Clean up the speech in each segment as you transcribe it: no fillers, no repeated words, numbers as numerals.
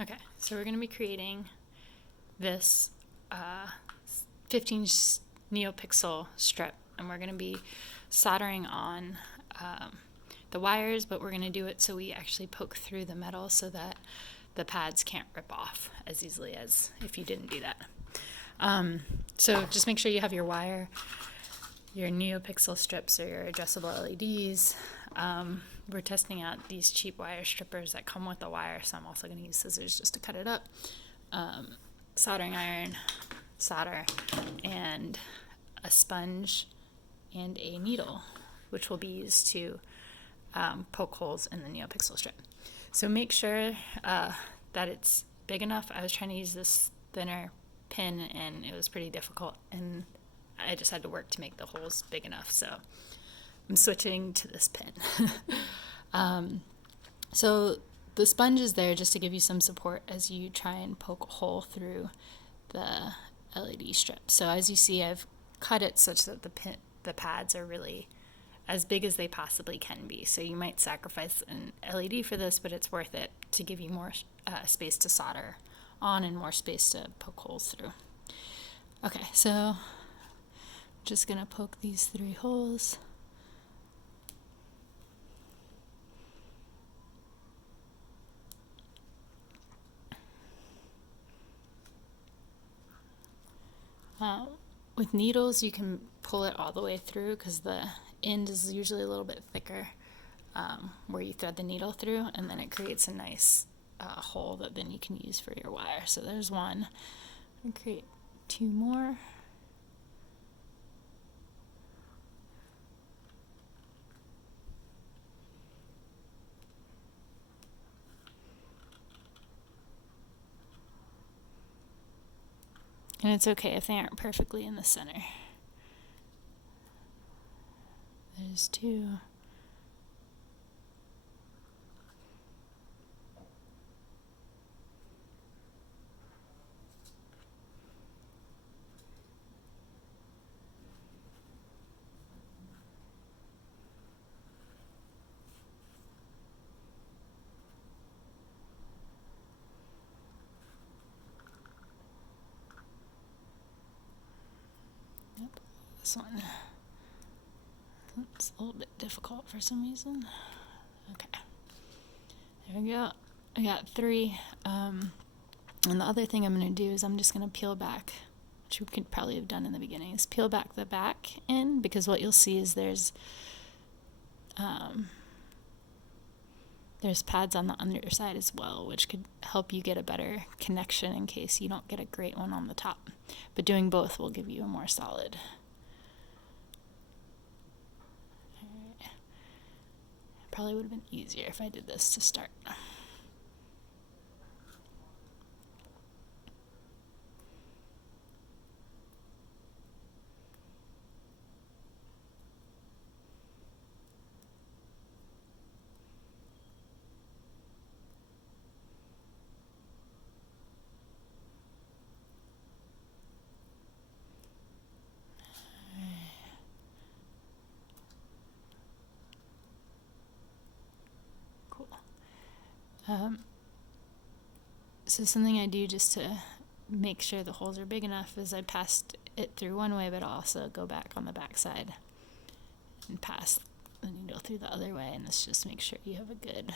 Okay, so we're going to be creating this 15 neopixel strip, and we're going to be soldering on the wires, but we're going to do it so we actually poke through the metal so that the pads can't rip off as easily as if you didn't do that. So just make sure you have your wire, your neopixel strips, or your addressable LEDs. We're testing out these cheap wire strippers that come with the wire, so I'm also going to use scissors just to cut it up. Soldering iron, solder, and a sponge and a needle, which will be used to poke holes in the neopixel strip. So make sure that it's big enough. I was trying to use this thinner pin and it was pretty difficult, and I just had to work to make the holes big enough, so I'm switching to this pin. So the sponge is there just to give you some support as you try and poke a hole through the LED strip. So as you see, I've cut it such that the pads are really as big as they possibly can be. So you might sacrifice an LED for this, but it's worth it to give you more space to solder on and more space to poke holes through. Okay, so I'm just gonna poke these 3 holes. With needles, you can pull it all the way through because the end is usually a little bit thicker where you thread the needle through, and then it creates a nice hole that then you can use for your wire. So there's one. I'm gonna create 2 more. And it's okay if they aren't perfectly in the center. There's 2. Yep, this one. It's a little bit difficult for some reason. Okay, there we go. I got 3. And the other thing I'm going to do is I'm just going to peel back, which we could probably have done in the beginning, is peel back the back end, because what you'll see is there's pads on the underside as well, which could help you get a better connection in case you don't get a great one on the top. But doing both will give you a more solid. Right. Probably would have been easier if I did this to start. So something I do just to make sure the holes are big enough is I passed it through one way, but I'll also go back on the back side and pass the needle through the other way, and this just makes sure you have a good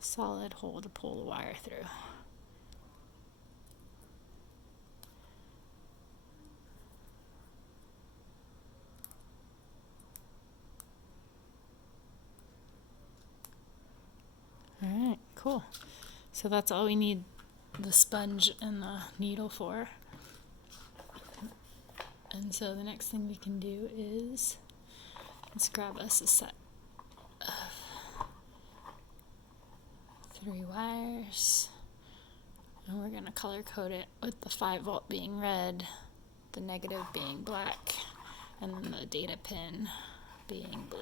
solid hole to pull the wire through. Alright, cool. So that's all we need the sponge and the needle for. And so the next thing we can do is, let's grab us a set of 3 wires. And we're going to color code it with the 5-volt being red, the negative being black, and then the data pin being blue.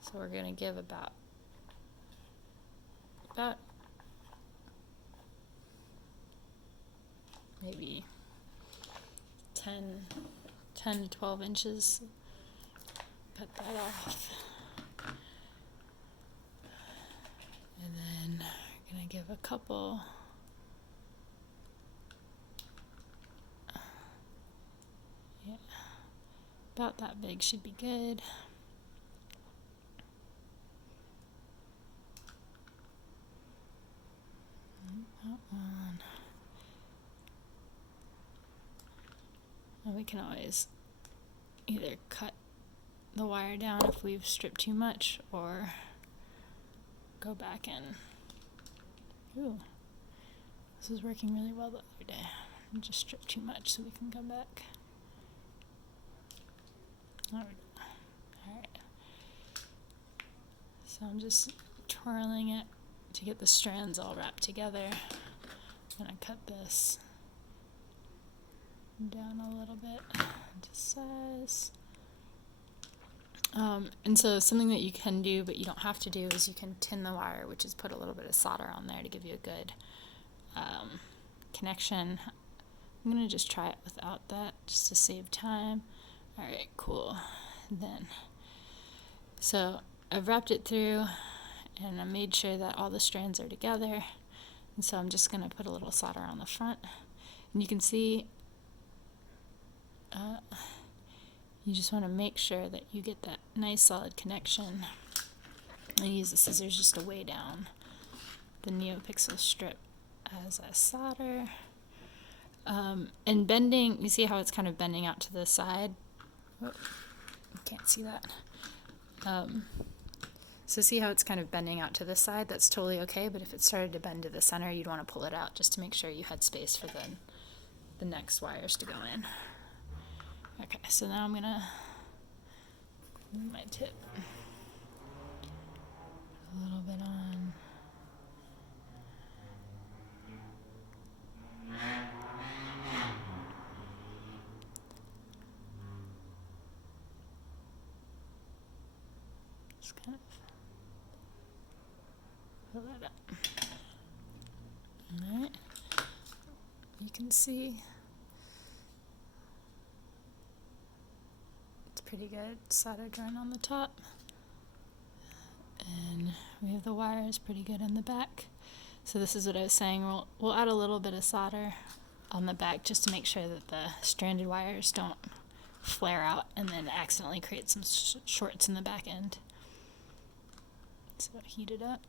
So we're going to give about maybe 10 to 12 inches. Cut that off. give a couple. Yeah, about that big should be good. That one. And we can always either cut the wire down if we've stripped too much, or go back in. Ooh, this is working really well the other day. I just stripped too much so we can come back. There we go. Alright. So I'm just twirling it to get the strands all wrapped together. I'm gonna cut this down a little bit to size. And so something that you can do, but you don't have to do, is you can tin the wire, which is put a little bit of solder on there to give you a good connection. I'm going to just try it without that, just to save time. Alright, cool. Then, so I've wrapped it through, and I made sure that all the strands are together. And so I'm just going to put a little solder on the front. And you can see, you just want to make sure that you get that nice solid connection. I use the scissors just to weigh down the NeoPixel strip as I solder. And bending, you see how it's kind of bending out to the side? Oh, you can't see that. So see how it's kind of bending out to the side? That's totally okay, but if it started to bend to the center, you'd want to pull it out just to make sure you had space for the next wires to go in. Okay, so now I'm gonna move my tip a little bit on. Just kind of fill that up. Alright, you can see it's pretty good solder joint on the top. And we have the wires pretty good in the back. So this is what I was saying, we'll add a little bit of solder on the back just to make sure that the stranded wires don't flare out and then accidentally create some shorts in the back end. So heat it up.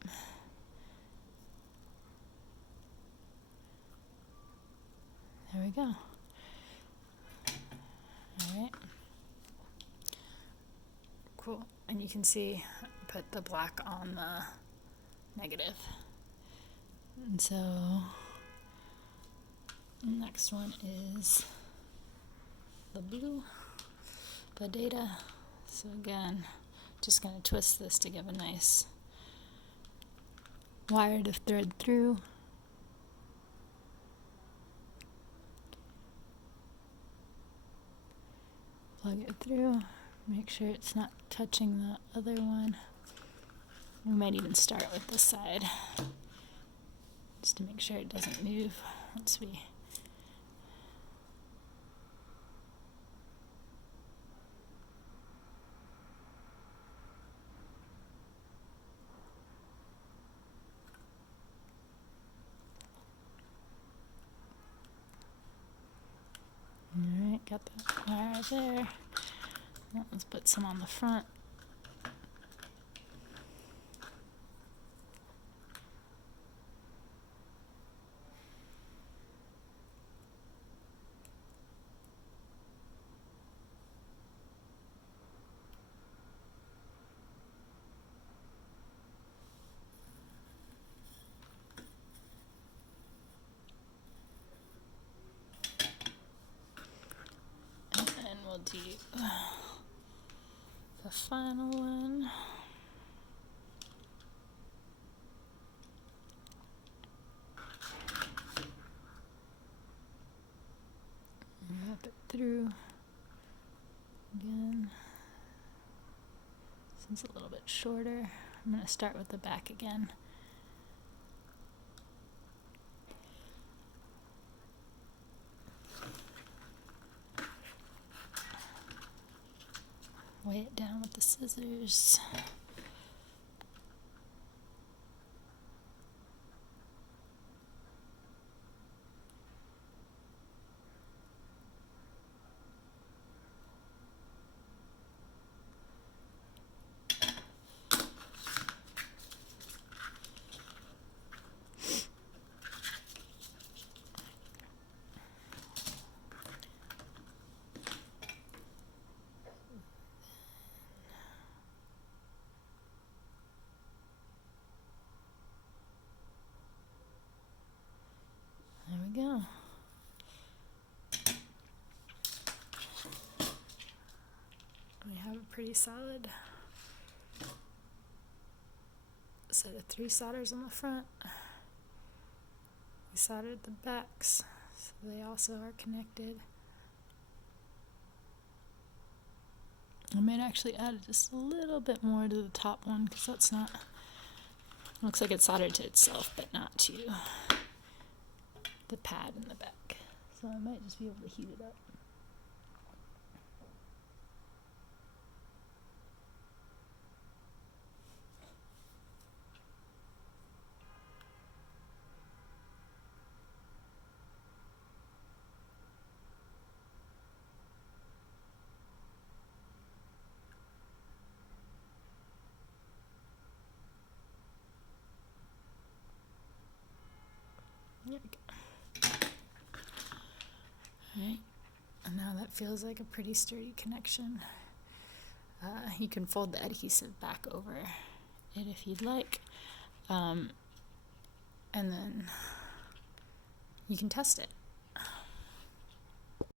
There we go. Alright. Cool. And you can see I put the black on the negative. And so the next one is the blue, the data. So again, just going to twist this to give a nice wire to thread through. Plug it through, make sure it's not touching the other one. We might even start with this side, just to make sure it doesn't move once we... Alright, got that wire there. Now let's put some on the front. We'll do the final one. Wrap it through again. Since it's a little bit shorter, I'm going to start with the back again. Weigh it down with the scissors. pretty solid set of 3 solders on the front. We soldered the backs, so they also are connected. I might actually add just a little bit more to the top one, because that's not, looks like it's soldered to itself, but not to the pad in the back. So I might just be able to heat it up. There we go. Alright, and now that feels like a pretty sturdy connection. You can fold the adhesive back over it if you'd like, and then you can test it.